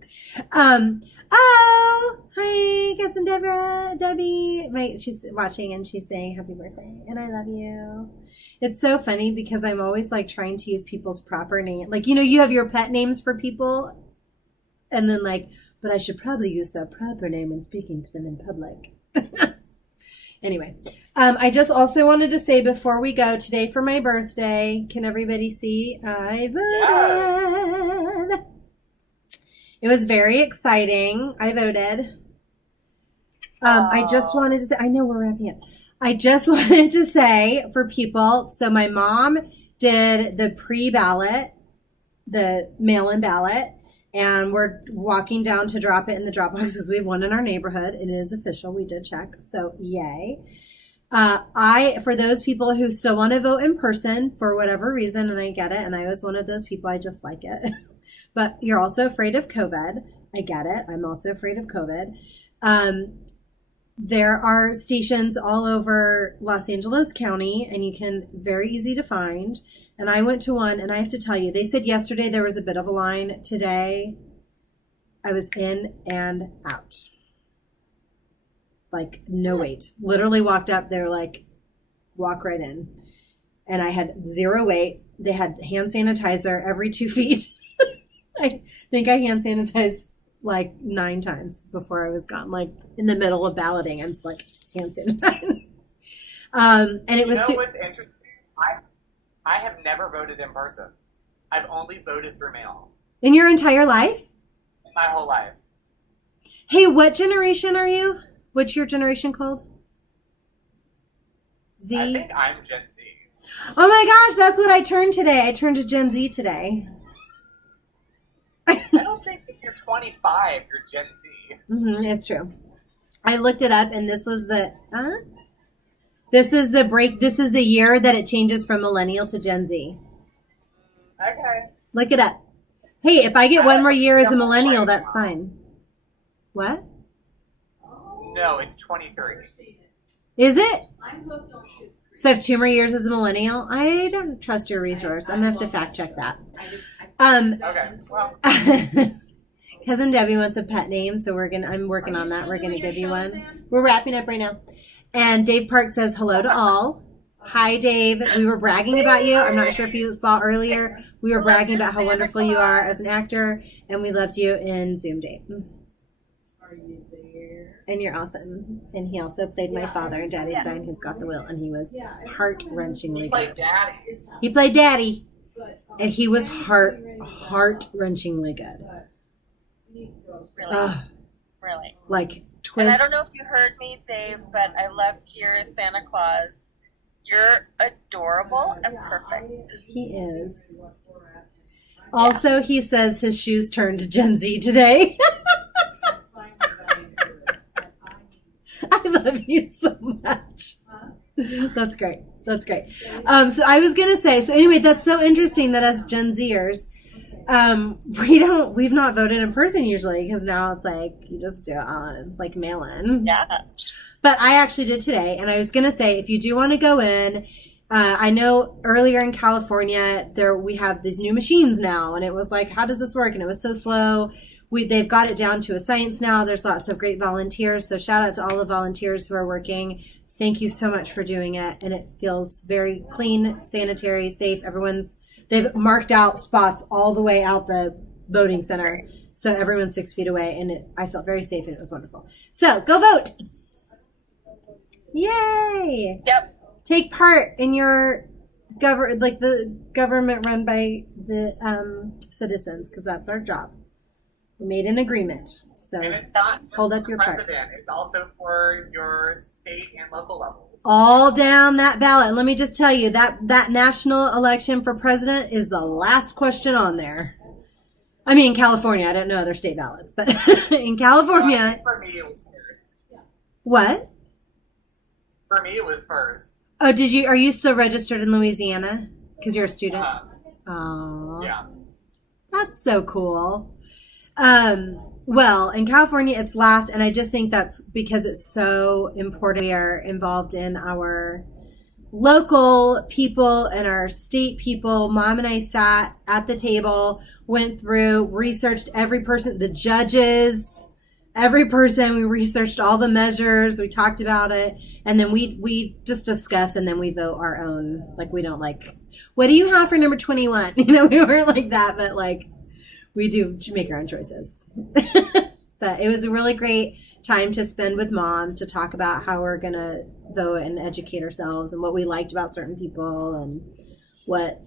Oh, hi, cousin Deborah, Debbie. She's watching and she's saying happy birthday and I love you. It's so funny because I'm always like trying to use people's proper name. Like, you have your pet names for people and then like, but I should probably use their proper name when speaking to them in public. Anyway, I just also wanted to say before we go today for my birthday, can everybody see I voted? Yeah. It was very exciting. I voted. I just wanted to say, I know we're wrapping up. I just wanted to say for people, so my mom did the pre-ballot, the mail-in ballot, and we're walking down to drop it in the drop box because we have one in our neighborhood. It is official. We did check. So yay. For those people who still want to vote in person for whatever reason, and I get it, and I was one of those people, I just like it. But you're also afraid of COVID. I get it. I'm also afraid of COVID. There are stations all over Los Angeles County, and you can very easy to find. And I went to one, and I have to tell you, they said yesterday there was a bit of a line. Today, I was in and out. Like, no wait. Literally walked up. They were like, walk right in. And I had 0 wait. They had hand sanitizer every 2 feet. I think I hand sanitized like 9 times before I was gone. Like, in the middle of balloting, I'm like, hand sanitizer. And it was... what's interesting? I have never voted in person. I've only voted through mail. In your entire life? In my whole life. Hey, what generation are you? What's your generation called? Z? I think I'm Gen Z. Oh my gosh, that's what I turned today. I turned to Gen Z today. I don't think if you're 25, you're Gen Z. It's true. I looked it up, and this was the... This is the break. This is the year that it changes from millennial to Gen Z. Okay. Look it up. Hey, if I get one more year as a millennial, that's fine. What? No, it's 23. Is it? I'm hooked on Schitt's Creek. So I have 2 more years as a millennial? I don't trust your resource. I'm going to have to fact check that. Okay, well. Cousin Debbie wants a pet name, so I'm working on that. We're going to give you one. We're wrapping up right now. And Dave Park says hello to all. Hi, Dave. We were bragging about you. I'm not sure if you saw earlier. We were bragging about how wonderful you are as an actor, and we loved you in Zoom date. Are you there? And you're awesome. And he also played my father in Daddy's Dine, Who's Got the Will, and he was heart-wrenchingly He played good. Daddy. He played Daddy, and he was heart-wrenchingly good. Really? Really. Like twist. And I don't know if you heard me, Dave, but I loved your Santa Claus. You're adorable and perfect. He is. Also, he says his shoes turned to Gen Z today. I love you so much. That's great. That's great. So I was gonna say. So anyway, that's so interesting that as Gen Zers, we've not voted in person usually because now it's like you just do it on like mail in. Yeah. But I actually did today, and I was gonna say if you do want to go in, I know earlier in California we have these new machines now, and it was like, how does this work? And it was so slow. They've got it down to a science now. There's lots of great volunteers. So shout out to all the volunteers who are working. Thank you so much for doing it. And it feels very clean, sanitary, safe. They've marked out spots all the way out the voting center. So everyone's 6 feet away. And I felt very safe and it was wonderful. So go vote. Yay. Yep. Take part in your the government run by the chitizens, because that's our job. We made an agreement. So And it's not just hold up for your chart. president, it's also for your state and local levels. All down that ballot. And let me just tell you that national election for president is the last question on there. I mean, in California, I don't know other state ballots, but in California. For me, it was first. What? For me, it was first. Oh, are you still registered in Louisiana? Because you're a student? Oh. Yeah. That's so cool. Well, in California, it's last, and I just think that's because it's so important. We are involved in our local people and our state people. Mom and I sat at the table, went through, researched every person, the judges, every person. We researched all the measures. We talked about it. And then we just discuss and then we vote our own. Like, we don't like, what do you have for number 21? You know, we weren't like that, but like, we do make our own choices. But it was a really great time to spend with Mom to talk about how we're going to vote and educate ourselves and what we liked about certain people and what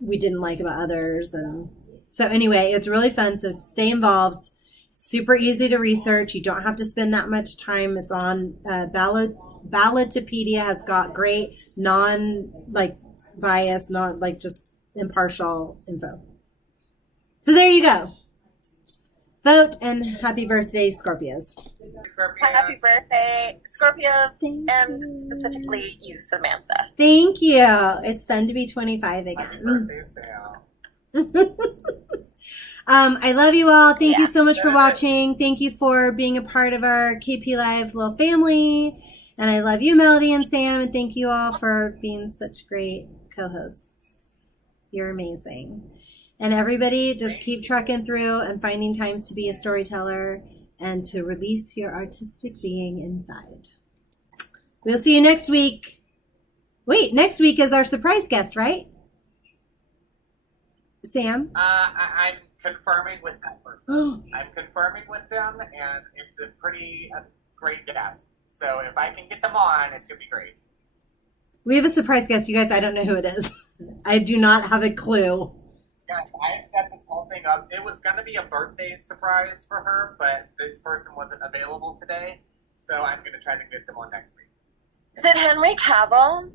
we didn't like about others. And so anyway, it's really fun. So stay involved. Super easy to research. You don't have to spend that much time. It's on Ballotpedia has got great bias, not like just impartial info. So there you go. Vote and happy birthday, Scorpios. Scorpio. Happy birthday, Scorpios, and specifically you, Samantha. Thank you. It's fun to be 25 Happy again. birthday, Sam. I love you all. Thank you so much for Yeah. watching. Thank you for being a part of our KPLive little family. And I love you, Melody and Sam. And thank you all for being such great co-hosts. You're amazing. And everybody, just keep trucking through and finding times to be a storyteller and to release your artistic being inside. We'll see you next week. Wait, next week is our surprise guest, right? Sam? I'm confirming with that person. I'm confirming with them, and it's a great guest. So if I can get them on, it's going to be great. We have a surprise guest, you guys. I don't know who it is. I do not have a clue. Gosh, I have set this whole thing up. It was going to be a birthday surprise for her, but this person wasn't available today. So I'm going to try to get them on next week. Is it Henry Cavill?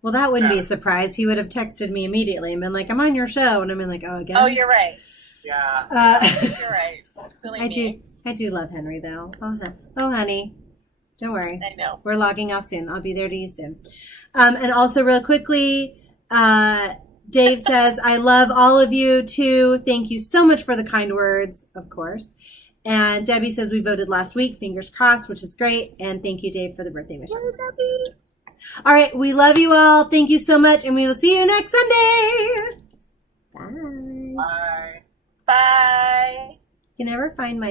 Well, that wouldn't be No. a surprise. He would have texted me immediately and been like, I'm on your show. And I've been like, oh, again? Oh, you're right. Yeah. You're right. Silly I me. do love Henry, though. Oh, honey. Don't worry. I know. We're logging off soon. I'll be there to you soon. And also, real quickly, Dave says, I love all of you, too. Thank you so much for the kind words, of course. And Debbie says, we voted last week. Fingers crossed, which is great. And thank you, Dave, for the birthday wishes. All right. We love you all. Thank you so much. And we will see you next Sunday. Bye. Bye. Bye. You can never find my